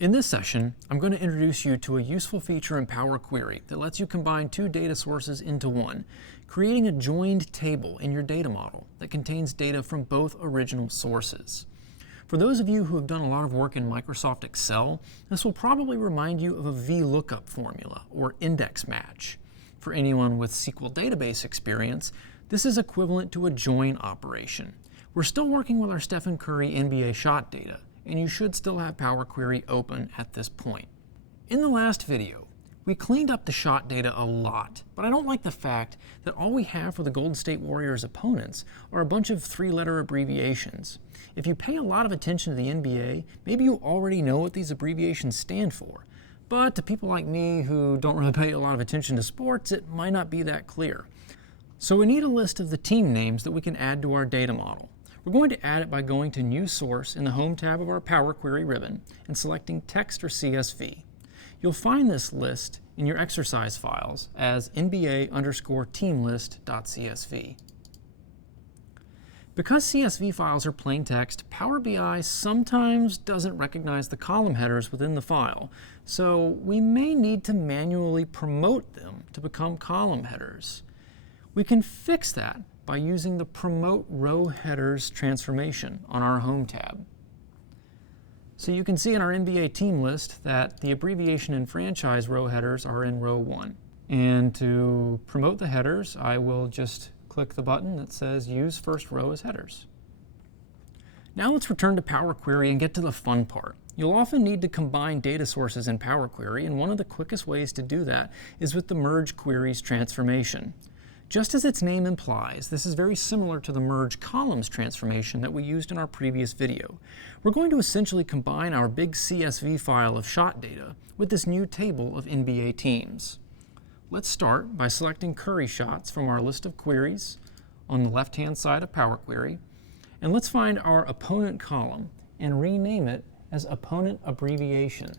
In this session, I'm going to introduce you to a useful feature in Power Query that lets you combine two data sources into one, creating a joined table in your data model that contains data from both original sources. For those of you who have done a lot of work in Microsoft Excel, this will probably remind you of a VLOOKUP formula or index match. For anyone with SQL database experience, this is equivalent to a join operation. We're still working with our Stephen Curry NBA shot data, and you should still have Power Query open at this point. In the last video, we cleaned up the shot data a lot, but I don't like the fact that all we have for the Golden State Warriors opponents are a bunch of three-letter abbreviations. If you pay a lot of attention to the NBA, maybe you already know what these abbreviations stand for. But to people like me who don't really pay a lot of attention to sports, it might not be that clear. So we need a list of the team names that we can add to our data model. We're going to add it by going to New Source in the Home tab of our Power Query ribbon and selecting Text or CSV. You'll find this list in your exercise files as nba_teamlist.csv. Because CSV files are plain text, Power BI sometimes doesn't recognize the column headers within the file, so we may need to manually promote them to become column headers. We can fix that by using the Promote Row Headers transformation on our Home tab. So you can see in our NBA team list that the abbreviation and franchise row headers are in row 1. And to promote the headers, I will just click the button that says Use First Row as Headers. Now let's return to Power Query and get to the fun part. You'll often need to combine data sources in Power Query, and one of the quickest ways to do that is with the Merge Queries transformation. Just as its name implies, this is very similar to the Merge Columns transformation that we used in our previous video. We're going to essentially combine our big CSV file of shot data with this new table of NBA teams. Let's start by selecting Curry shots from our list of queries on the left-hand side of Power Query, and let's find our opponent column and rename it as Opponent Abbreviation.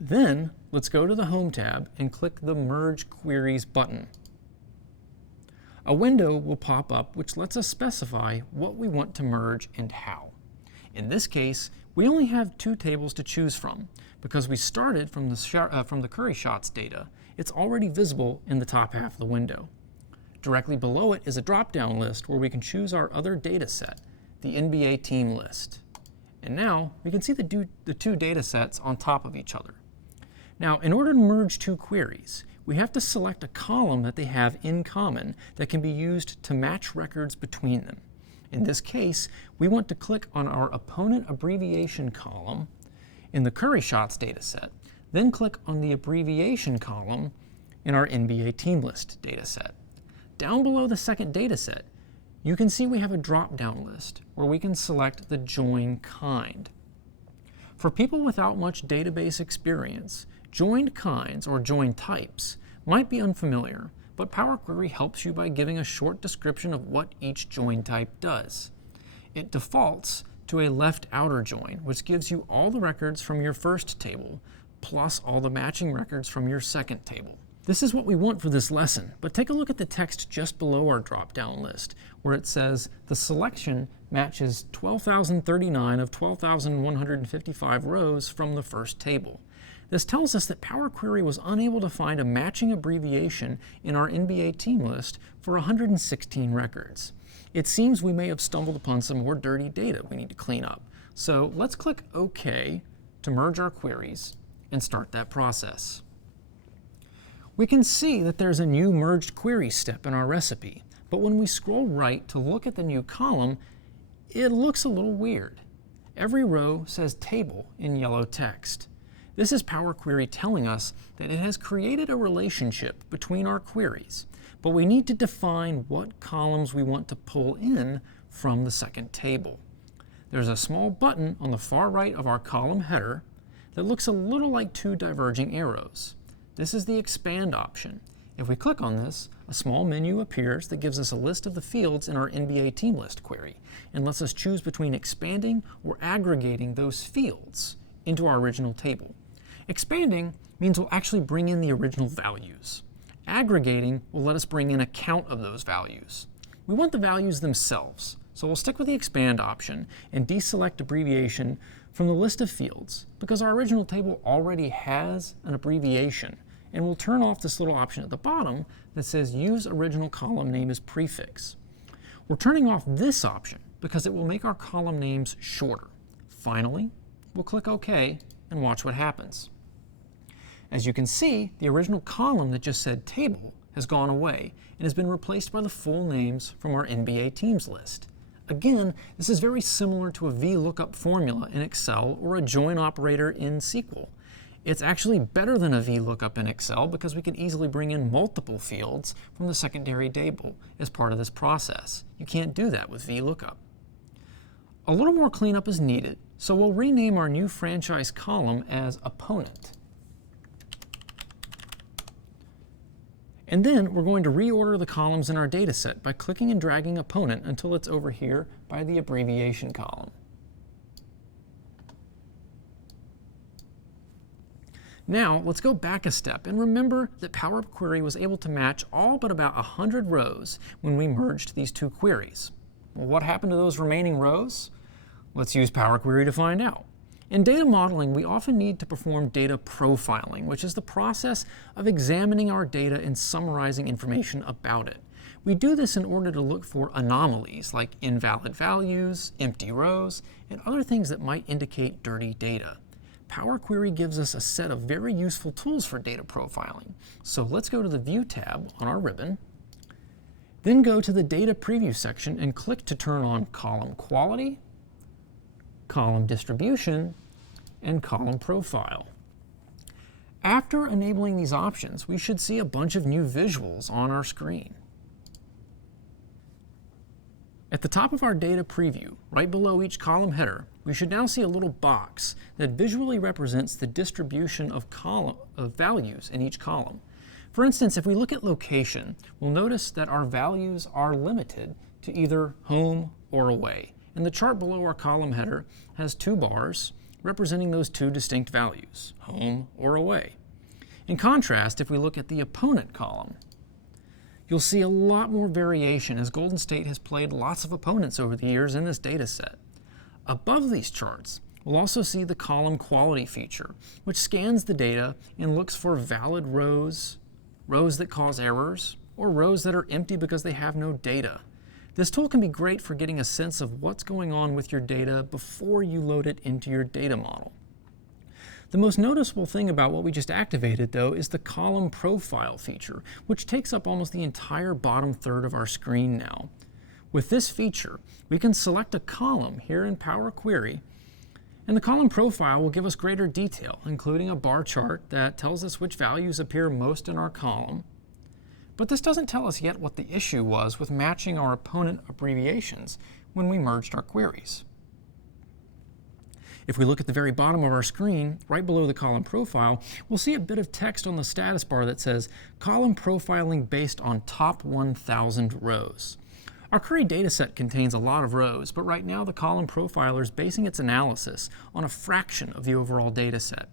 Then, let's go to the Home tab and click the Merge Queries button. A window will pop up which lets us specify what we want to merge and how. In this case, we only have two tables to choose from. Because we started from the Curry shots data, it's already visible in the top half of the window. Directly below it is a drop-down list where we can choose our other data set, the NBA team list. And now we can see the two data sets on top of each other. Now, in order to merge two queries, we have to select a column that they have in common that can be used to match records between them. In this case, we want to click on our opponent abbreviation column in the Curry shots dataset, then click on the abbreviation column in our NBA team list dataset. Down below the second dataset, you can see we have a drop-down list where we can select the join kind. For people without much database experience, joined kinds or join types might be unfamiliar, but Power Query helps you by giving a short description of what each join type does. It defaults to a left outer join, which gives you all the records from your first table, plus all the matching records from your second table. This is what we want for this lesson, but take a look at the text just below our drop-down list, where it says the selection matches 12,039 of 12,155 rows from the first table. This tells us that Power Query was unable to find a matching abbreviation in our NBA team list for 116 records. It seems we may have stumbled upon some more dirty data we need to clean up. So let's click OK to merge our queries and start that process. We can see that there's a new merged query step in our recipe, but when we scroll right to look at the new column, it looks a little weird. Every row says table in yellow text. This is Power Query telling us that it has created a relationship between our queries, but we need to define what columns we want to pull in from the second table. There's a small button on the far right of our column header that looks a little like two diverging arrows. This is the Expand option. If we click on this, a small menu appears that gives us a list of the fields in our NBA team list query and lets us choose between expanding or aggregating those fields into our original table. Expanding means we'll actually bring in the original values. Aggregating will let us bring in a count of those values. We want the values themselves, So we'll stick with the expand option and deselect abbreviation from the list of fields because our original table already has an abbreviation. And we'll turn off this little option at the bottom that says use original column name as prefix. We're turning off this option because it will make our column names shorter. Finally, we'll click OK and watch what happens. As you can see, the original column that just said table has gone away and has been replaced by the full names from our NBA teams list. Again, this is very similar to a VLOOKUP formula in Excel or a join operator in SQL. It's actually better than a VLOOKUP in Excel because we can easily bring in multiple fields from the secondary table as part of this process. You can't do that with VLOOKUP. A little more cleanup is needed, so we'll rename our new franchise column as Opponent. And then we're going to reorder the columns in our data set by clicking and dragging Opponent until it's over here by the abbreviation column. Now, let's go back a step and remember that Power Query was able to match all but about 100 rows when we merged these two queries. Well, what happened to those remaining rows? Let's use Power Query to find out. In data modeling, we often need to perform data profiling, which is the process of examining our data and summarizing information about it. We do this in order to look for anomalies like invalid values, empty rows, and other things that might indicate dirty data. Power Query gives us a set of very useful tools for data profiling. So let's go to the View tab on our ribbon, then go to the Data Preview section and click to turn on Column Quality, Column Distribution, and Column Profile. After enabling these options, we should see a bunch of new visuals on our screen. At the top of our data preview, right below each column header, we should now see a little box that visually represents the distribution of values in each column. For instance, if we look at location, we'll notice that our values are limited to either home or away. And the chart below our column header has two bars representing those two distinct values, home or away. In contrast, if we look at the opponent column, you'll see a lot more variation as Golden State has played lots of opponents over the years in this data set. Above these charts, we'll also see the column quality feature, which scans the data and looks for valid rows, rows that cause errors, or rows that are empty because they have no data. This tool can be great for getting a sense of what's going on with your data before you load it into your data model. The most noticeable thing about what we just activated, though, is the column profile feature, which takes up almost the entire bottom third of our screen now. With this feature, we can select a column here in Power Query, and the column profile will give us greater detail, including a bar chart that tells us which values appear most in our column. But this doesn't tell us yet what the issue was with matching our opponent abbreviations when we merged our queries. If we look at the very bottom of our screen, right below the column profile, we'll see a bit of text on the status bar that says column profiling based on top 1,000 rows. Our query dataset contains a lot of rows, but right now the column profiler is basing its analysis on a fraction of the overall dataset.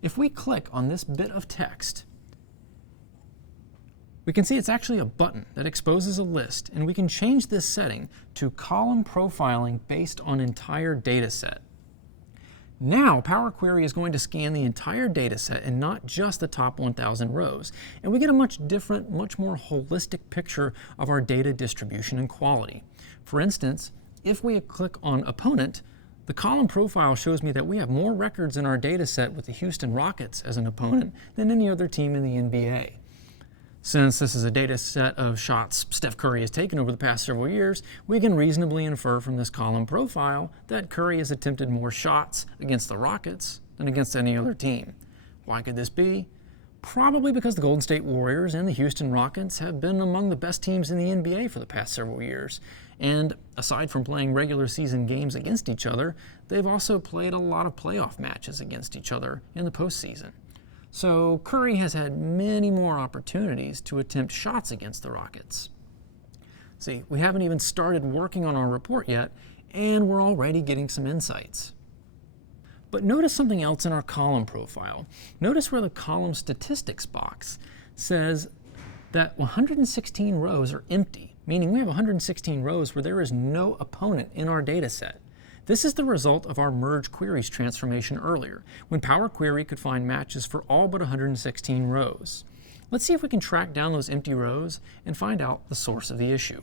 If we click on this bit of text, we can see it's actually a button that exposes a list, and we can change this setting to column profiling based on entire dataset. Now, Power Query is going to scan the entire data set and not just the top 1,000 rows. And we get a much different, much more holistic picture of our data distribution and quality. For instance, if we click on Opponent, the column profile shows me that we have more records in our data set with the Houston Rockets as an opponent than any other team in the NBA. Since this is a data set of shots Steph Curry has taken over the past several years, we can reasonably infer from this column profile that Curry has attempted more shots against the Rockets than against any other team. Why could this be? Probably because the Golden State Warriors and the Houston Rockets have been among the best teams in the NBA for the past several years. And aside from playing regular season games against each other, they've also played a lot of playoff matches against each other in the postseason. So Curry has had many more opportunities to attempt shots against the Rockets. See, we haven't even started working on our report yet, and we're already getting some insights. But notice something else in our column profile. Notice where the column statistics box says that 116 rows are empty, meaning we have 116 rows where there is no opponent in our data set. This is the result of our merge queries transformation earlier, when Power Query could find matches for all but 116 rows. Let's see if we can track down those empty rows and find out the source of the issue.